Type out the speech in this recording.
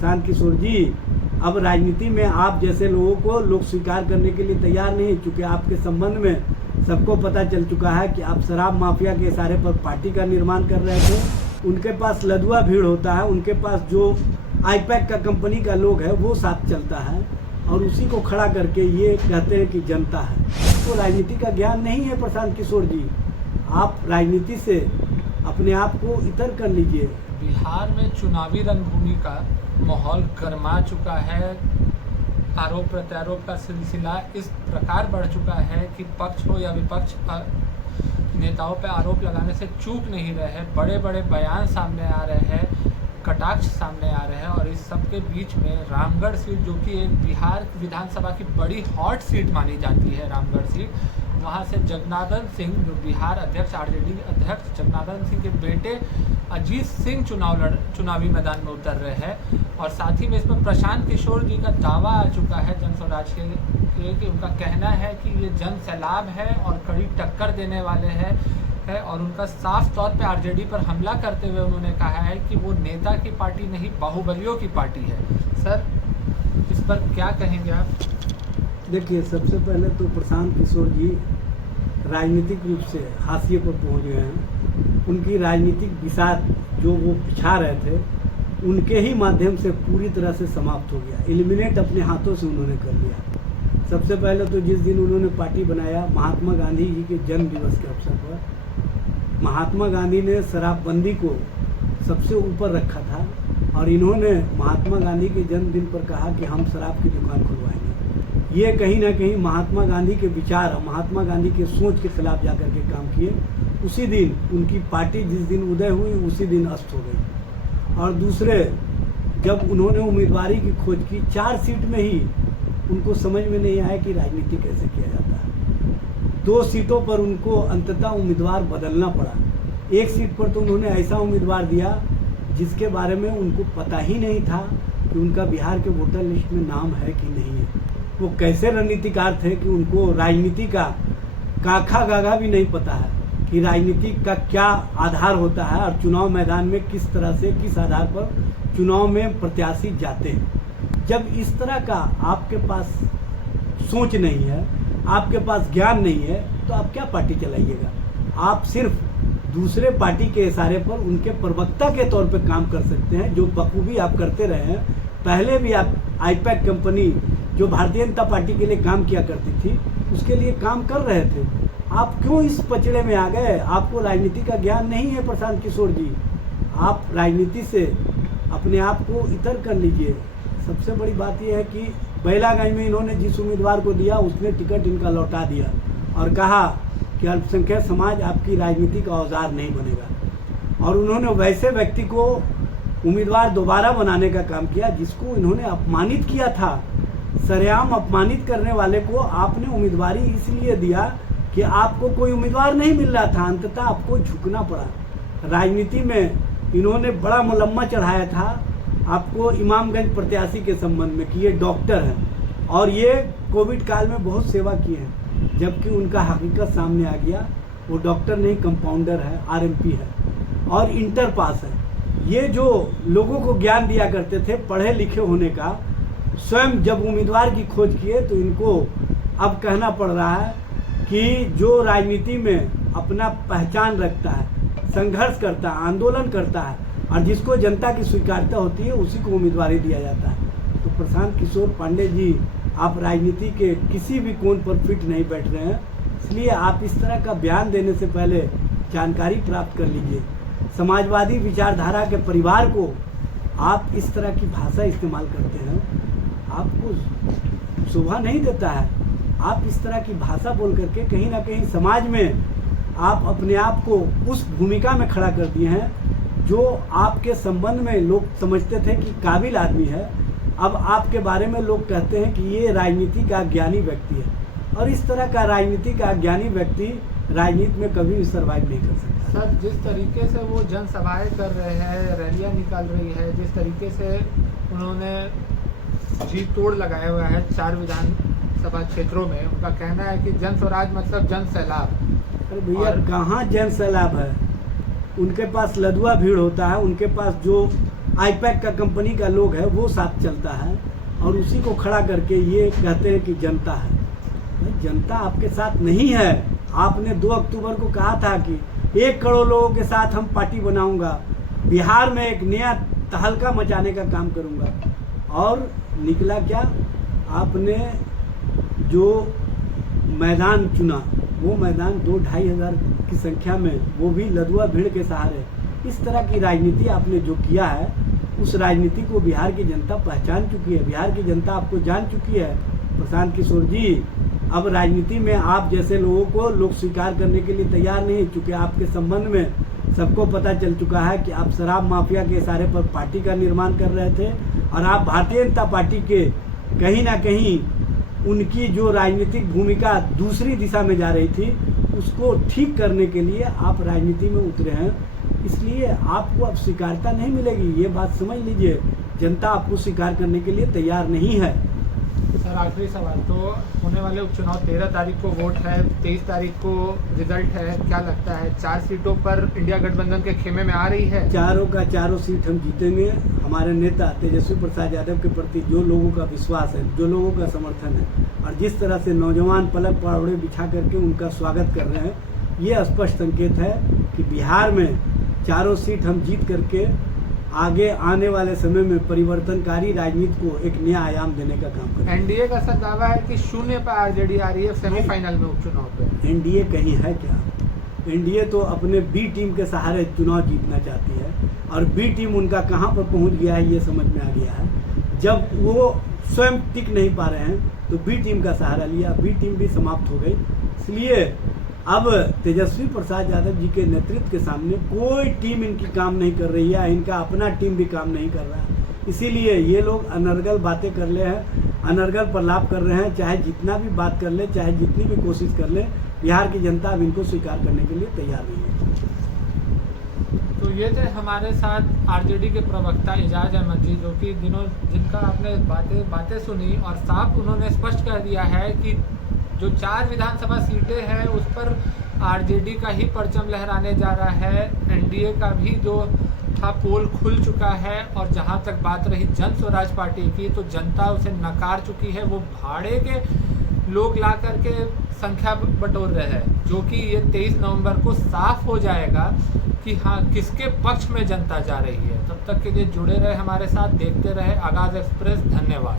प्रशांत किशोर जी, अब राजनीति में आप जैसे लोगों को लोग स्वीकार करने के लिए तैयार नहीं, चूँकि आपके संबंध में सबको पता चल चुका है कि आप शराब माफिया के इशारे पर पार्टी का निर्माण कर रहे थे। उनके पास लदुआ भीड़ होता है, उनके पास जो आईपैक का कंपनी का लोग है वो साथ चलता है, और उसी को खड़ा करके ये कहते हैं कि जनता है। तो राजनीति का ज्ञान नहीं है प्रशांत किशोर जी, आप राजनीति से अपने आप को इतर कर लीजिए। बिहार में चुनावी रंगभूमि का माहौल गर्मा चुका है। आरोप प्रत्यारोप का सिलसिला इस प्रकार बढ़ चुका है कि पक्ष हो या विपक्ष नेताओं पर आरोप लगाने से चूक नहीं रहे हैं। बड़े बड़े बयान सामने आ रहे हैं, कटाक्ष सामने आ रहे हैं, और इस सब के बीच में रामगढ़ सीट, जो कि एक बिहार विधानसभा की बड़ी हॉट सीट मानी जाती है, रामगढ़ सीट, वहाँ से जगन्नाथन सिंह, जो बिहार अध्यक्ष आरजेडी अध्यक्ष जगन्नाथन सिंह के बेटे अजीत सिंह चुनावी मैदान में उतर रहे हैं। और साथ ही में इसमें प्रशांत किशोर जी का दावा आ चुका है जन स्वराज के कि उनका कहना है कि ये जन सैलाब है और कड़ी टक्कर देने वाले हैं, और उनका साफ तौर पे आरजेडी पर हमला करते हुए उन्होंने कहा है कि वो नेता की पार्टी नहीं, बाहुबलियों की पार्टी है। सर, इस पर क्या कहेंगे आप? देखिए, सबसे पहले तो प्रशांत किशोर जी राजनीतिक रूप से हाशिए पर पहुंच गए हैं। उनकी राजनीतिक बिसात जो वो बिछा रहे थे, उनके ही माध्यम से पूरी तरह से समाप्त हो गया। एलिमिनेट अपने हाथों से उन्होंने कर लिया। सबसे पहले तो जिस दिन उन्होंने पार्टी बनाया, महात्मा गांधी जी के जन्म दिवस के अवसर पर, महात्मा गांधी ने शराबबंदी को सबसे ऊपर रखा था, और इन्होंने महात्मा गांधी के जन्मदिन पर कहा कि हम शराब की दुकान खुलवाएंगे। ये कहीं ना कहीं महात्मा गांधी के विचार, महात्मा गांधी के सोच के खिलाफ जाकर के काम किए। उसी दिन उनकी पार्टी जिस दिन उदय हुई उसी दिन अस्त हो गई। और दूसरे, जब उन्होंने उम्मीदवारी की खोज की, 4 सीट में ही उनको समझ में नहीं आया कि राजनीति कैसे किया जाता है। 2 सीटों पर उनको अंततः उम्मीदवार बदलना पड़ा। 1 सीट पर तो उन्होंने ऐसा उम्मीदवार दिया जिसके बारे में उनको पता ही नहीं था कि उनका बिहार के वोटर लिस्ट में नाम है कि नहीं है। वो कैसे रणनीतिकार थे कि उनको राजनीति का काखा गागा भी नहीं पता है कि राजनीति का क्या आधार होता है, और चुनाव मैदान में किस तरह से, किस आधार पर चुनाव में प्रत्याशी जाते हैं। जब इस तरह का आपके पास सोच नहीं है, आपके पास ज्ञान नहीं है, तो आप क्या पार्टी चलाइएगा? आप सिर्फ दूसरे पार्टी के इशारे पर उनके प्रवक्ता के तौर पर काम कर सकते हैं, जो बखूबी आप करते रहे हैं। पहले भी आप आईपैक कंपनी जो भारतीय जनता पार्टी के लिए काम किया करती थी, उसके लिए काम कर रहे थे। आप क्यों इस पचड़े में आ गए? आपको राजनीति का ज्ञान नहीं है प्रशांत किशोर जी। आप राजनीति से अपने आप को इतर कर लीजिए। सबसे बड़ी बात यह है कि बैलागंज में इन्होंने जिस उम्मीदवार को दिया उसने टिकट इनका लौटा दिया और कहा कि अल्पसंख्यक समाज आपकी राजनीति का औजार नहीं बनेगा। और उन्होंने वैसे व्यक्ति को उम्मीदवार दोबारा बनाने का काम किया जिसको इन्होंने अपमानित किया था। सरेआम अपमानित करने वाले को आपने उम्मीदवारी इसलिए दिया कि आपको कोई उम्मीदवार नहीं मिल रहा था, अंततः आपको झुकना पड़ा। राजनीति में इन्होंने बड़ा मुलम्मा चढ़ाया था आपको इमामगंज प्रत्याशी के संबंध में कि ये डॉक्टर हैं और ये कोविड काल में बहुत सेवा की है, जबकि उनका हकीकत सामने आ गया। वो डॉक्टर नहीं, कंपाउंडर है, आरएमपी है और इंटर पास है। ये जो लोगों को ज्ञान दिया करते थे पढ़े लिखे होने का, स्वयं जब उम्मीदवार की खोज किए तो इनको अब कहना पड़ रहा है कि जो राजनीति में अपना पहचान रखता है, संघर्ष करता है, आंदोलन करता है और जिसको जनता की स्वीकार्यता होती है उसी को उम्मीदवारी दिया जाता है। तो प्रशांत किशोर पांडे जी, आप राजनीति के किसी भी कोण पर फिट नहीं बैठ रहे हैं, इसलिए आप इस तरह का बयान देने से पहले जानकारी प्राप्त कर लीजिए। समाजवादी विचारधारा के परिवार को आप इस तरह की भाषा इस्तेमाल करते हैं, आपको शोभा नहीं देता है। आप इस तरह की भाषा बोल करके कहीं ना कहीं समाज में आप अपने आप को उस भूमिका में खड़ा कर दिए हैं जो आपके संबंध में लोग समझते थे कि काबिल आदमी है। अब आपके बारे में लोग कहते हैं कि ये राजनीति का ज्ञानी व्यक्ति है, और इस तरह का राजनीति का ज्ञानी व्यक्ति राजनीति में कभी भी सर्वाइव नहीं कर सकता। सर, जिस तरीके से वो जनसभाएं कर रहे हैं, रैलियां निकाल रही है, जिस तरीके से उन्होंने जी तोड़ लगाया हुआ है 4 विधानसभा क्षेत्रों में, उनका कहना है कि जन स्वराज मतलब जन सैलाब। अरे भैया, कहाँ जन सैलाब है? उनके पास लदुआ भीड़ होता है, उनके पास जो आईपैक का कंपनी का लोग है वो साथ चलता है और उसी को खड़ा करके ये कहते हैं कि जनता है। भाई जनता आपके साथ नहीं है। आपने 2 अक्टूबर को कहा था कि 1 करोड़ लोगों के साथ हम पार्टी बनाऊंगा, बिहार में एक नया तहलका मचाने का काम करूंगा, और निकला क्या? आपने जो मैदान चुना वो मैदान 2-2.5 हज़ार की संख्या में, वो भी लदुआ भीड़ के सहारे। इस तरह की राजनीति आपने जो किया है, उस राजनीति को बिहार की जनता पहचान चुकी है। बिहार की जनता आपको जान चुकी है। प्रशांत किशोर जी, अब राजनीति में आप जैसे लोगों को लोग स्वीकार करने के लिए तैयार नहीं, चूँकि आपके संबंध में सबको पता चल चुका है कि आप शराब माफिया के इशारे पर पार्टी का निर्माण कर रहे थे और आप भारतीय जनता पार्टी के कहीं ना कहीं उनकी जो राजनीतिक भूमिका दूसरी दिशा में जा रही थी, उसको ठीक करने के लिए आप राजनीति में उतरे हैं। इसलिए आपको अब स्वीकारता नहीं मिलेगी, ये बात समझ लीजिए। जनता आपको स्वीकार करने के लिए तैयार नहीं है। सर आखिरी सवाल, तो होने वाले उपचुनाव 13 तारीख को वोट है, 23 तारीख को रिजल्ट है, क्या लगता है 4 सीटों पर इंडिया गठबंधन के खेमे में आ रही है? चारों का चारों सीट हम जीतेंगे। हमारे नेता तेजस्वी प्रसाद यादव के प्रति जो लोगों का विश्वास है, जो लोगों का समर्थन है, और जिस तरह से नौजवान पलक पावड़े बिछा करके उनका स्वागत कर रहे हैं, ये स्पष्ट संकेत है कि बिहार में चारों सीट हम जीत करके आगे आने वाले समय में परिवर्तनकारी राजनीति को एक नया आयाम देने का काम करें। एनडीए का सर दावा है कि 0 पर आरजेडी आ रही है सेमीफाइनल में उपचुनाव पे। एनडीए कहीं है क्या? एनडीए तो अपने बी टीम के सहारे चुनाव जीतना चाहती है, और बी टीम उनका कहां पर पहुंच गया है ये समझ में आ गया है। जब वो स्वयं टिक नहीं पा रहे हैं तो बी टीम का सहारा लिया, बी टीम भी समाप्त हो गई। इसलिए अब तेजस्वी प्रसाद यादव जी के नेतृत्व के सामने कोई टीम इनकी काम नहीं कर रही है, इनका अपना टीम भी काम नहीं कर रहा है। इसीलिए ये लोग अनर्गल बातें कर ले हैं, अनर्गल प्रलाप कर रहे हैं। चाहे जितना भी बात कर ले, चाहे जितनी भी कोशिश कर ले, बिहार की जनता अब इनको स्वीकार करने के लिए तैयार नहीं है। तो ये थे हमारे साथ आरजेडी के प्रवक्ता एजाज अहमद जी, जो कि जिनका आपने बातें सुनी, और साफ उन्होंने स्पष्ट कर दिया है कि जो 4 विधानसभा सीटें हैं उस पर आरजेडी का ही परचम लहराने जा रहा है। एनडीए का भी जो था पोल खुल चुका है, और जहां तक बात रही जन स्वराज पार्टी की, तो जनता उसे नकार चुकी है। वो भाड़े के लोग ला करके संख्या बटोर रहे हैं, जो कि ये 23 नवंबर को साफ हो जाएगा कि हाँ किसके पक्ष में जनता जा रही है। तब तक के लिए जुड़े रहे हमारे साथ, देखते रहे आगाज़ एक्सप्रेस। धन्यवाद।